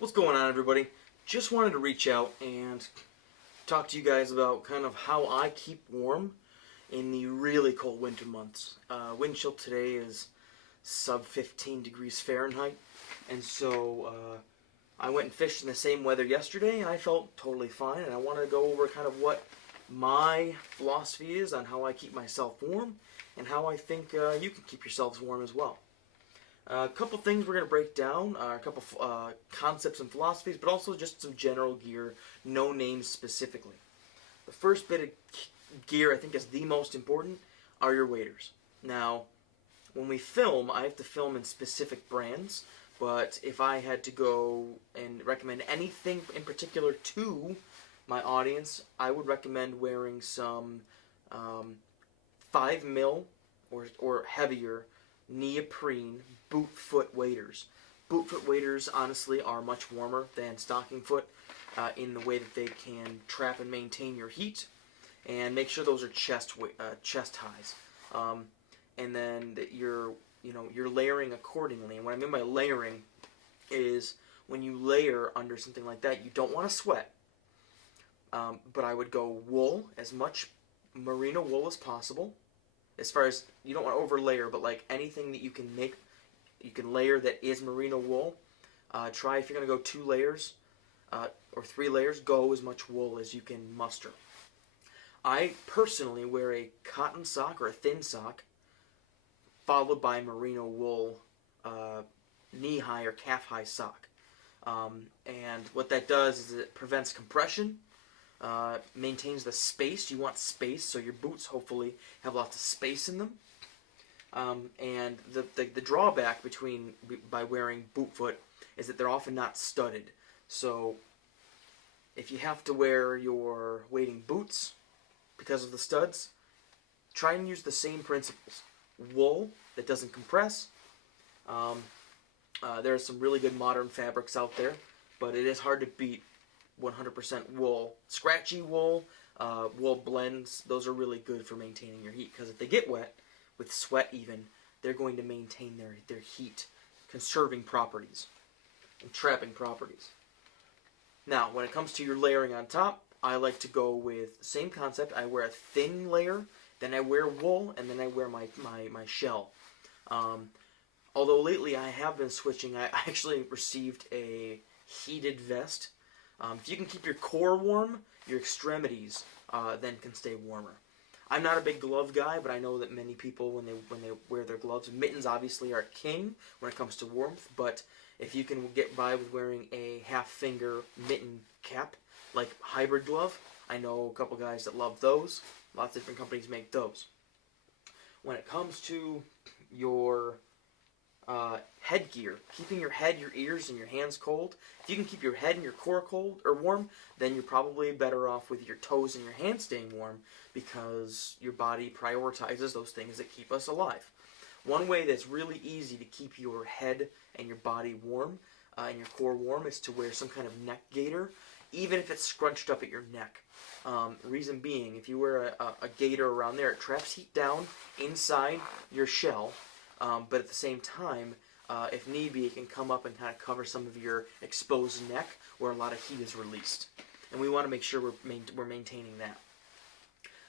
What's going on, everybody? Just wanted to reach out and talk to you guys about kind of how I keep warm in the really cold winter months. Wind chill today is sub 15 degrees Fahrenheit, and so I went and fished in the same weather yesterday, and I felt totally fine. And I wanted to go over kind of what my philosophy is on how I keep myself warm and how I think you can keep yourselves warm as well. A couple things we're going to break down, a couple concepts and philosophies, but also just some general gear, no names specifically. The first bit of gear I think is the most important are your waders. Now, when we film, I have to film in specific brands, but if I had to go and recommend anything in particular to my audience, I would recommend wearing some 5 mil or heavier neoprene boot foot waders. Boot foot waders honestly are much warmer than stocking foot in the way that they can trap and maintain your heat, and make sure those are chest highs, and then that you're layering accordingly. And what I mean by layering is when you layer under something like that, you don't want to sweat, but I would go wool, as much merino wool as possible. As far as, you don't want to over layer, but like anything that you can make, you can layer that is merino wool. Try, if you're going to go 2 layers or 3 layers, go as much wool as you can muster. I personally wear a cotton sock or a thin sock followed by merino wool knee-high or calf-high sock. And what that does is it prevents compression, maintains the space. You want space, so your boots hopefully have lots of space in them. And the drawback by wearing boot foot is that they're often not studded. So if you have to wear your wading boots because of the studs, try and use the same principles. Wool that doesn't compress. There are some really good modern fabrics out there, but it is hard to beat 100% wool. Scratchy wool, wool blends, those are really good for maintaining your heat, because if they get wet, with sweat even, they're going to maintain their heat, conserving properties and trapping properties. Now, when it comes to your layering on top, I like to go with same concept. I wear a thin layer, then I wear wool, and then I wear my shell. Although lately I have been switching. I actually received a heated vest. If you can keep your core warm, your extremities then can stay warmer. I'm not a big glove guy, but I know that many people, when they wear their gloves, mittens obviously are king when it comes to warmth, but if you can get by with wearing a half-finger mitten cap, like hybrid glove, I know a couple guys that love those. Lots of different companies make those. When it comes to your headgear, keeping your head, your ears, and your hands cold. If you can keep your head and your core cold or warm, then you're probably better off with your toes and your hands staying warm, because your body prioritizes those things that keep us alive. One way that's really easy to keep your head and your body warm and your core warm is to wear some kind of neck gaiter, even if it's scrunched up at your neck. Reason being, if you wear a gaiter around there, it traps heat down inside your shell. But at the same time, if need be, it can come up and kind of cover some of your exposed neck where a lot of heat is released. And we want to make sure we're maintaining that.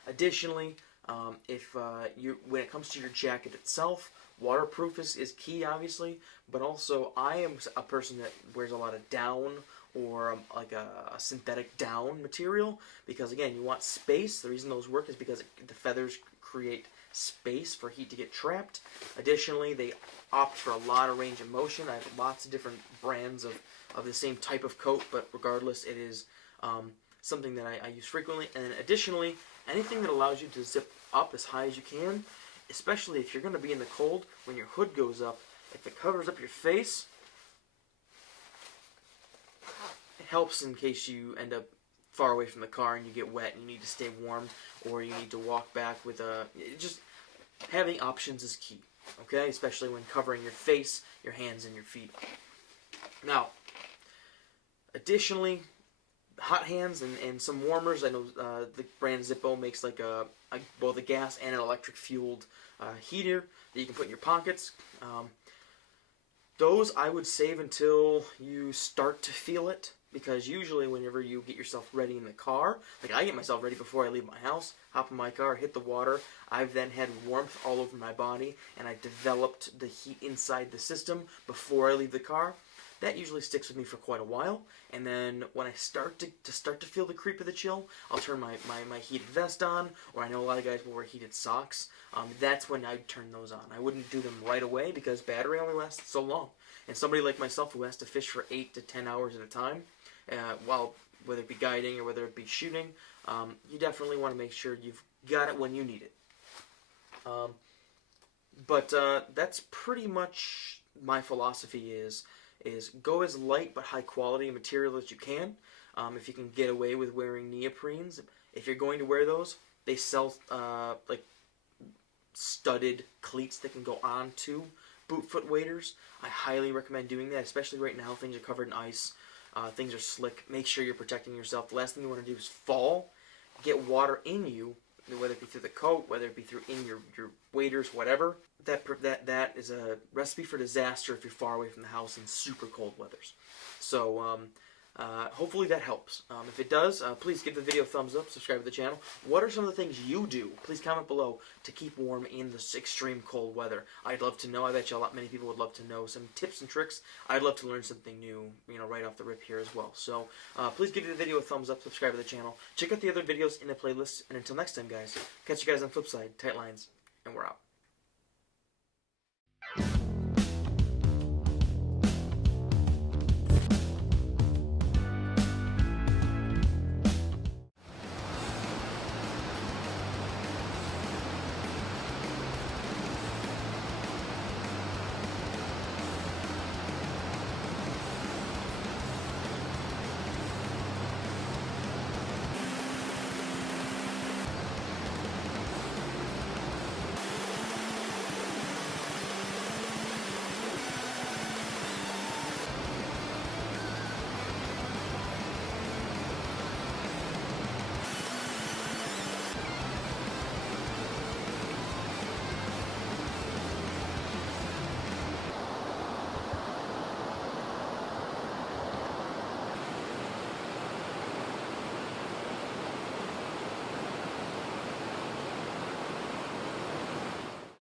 Additionally, when it comes to your jacket itself, waterproof is key, obviously, but also I am a person that wears a lot of down or like a synthetic down material, because again, you want space. The reason those work is because the feathers create space for heat to get trapped. Additionally, they opt for a lot of range of motion. I have lots of different brands of the same type of coat, but regardless, it is something that I use frequently. And then additionally, anything that allows you to zip up as high as you can, especially if you're going to be in the cold, when your hood goes up, if it covers up your face, it helps in case you end up far away from the car and you get wet and you need to stay warm, or you need to walk back with just having options is key, okay? Especially when covering your face, your hands, and your feet. Now, additionally, hot hands and some warmers. I know the brand Zippo makes like both a gas and an electric fueled heater that you can put in your pockets. Those I would save until you start to feel it, because usually whenever you get yourself ready in the car, like I get myself ready before I leave my house, hop in my car, hit the water, I've then had warmth all over my body, and I've developed the heat inside the system before I leave the car. That usually sticks with me for quite a while, and then when I start to feel the creep of the chill, I'll turn my heated vest on, or I know a lot of guys will wear heated socks. That's when I'd turn those on. I wouldn't do them right away because battery only lasts so long. And somebody like myself who has to fish for 8 to 10 hours at a time, while whether it be guiding or whether it be shooting, you definitely want to make sure you've got it when you need it. But that's pretty much my philosophy is go as light but high quality material as you can. If you can get away with wearing neoprenes, if you're going to wear those, they sell like studded cleats that can go on to boot foot waders. I highly recommend doing that, especially right now. Things are covered in ice. Things are slick. Make sure you're protecting yourself. The last thing you want to do is fall, get water in you, whether it be through the coat, whether it be through in your waders, whatever. That is a recipe for disaster if you're far away from the house in super cold weathers. So hopefully that helps. If it does, please give the video a thumbs up, subscribe to the channel. What are some of the things you do? Please comment below to keep warm in this extreme cold weather. I'd love to know. I bet you many people would love to know some tips and tricks. I'd love to learn something new, right off the rip here as well. So please give the video a thumbs up, subscribe to the channel. Check out the other videos in the playlist. And until next time, guys, catch you guys on the flip side. Tight lines, and we're out.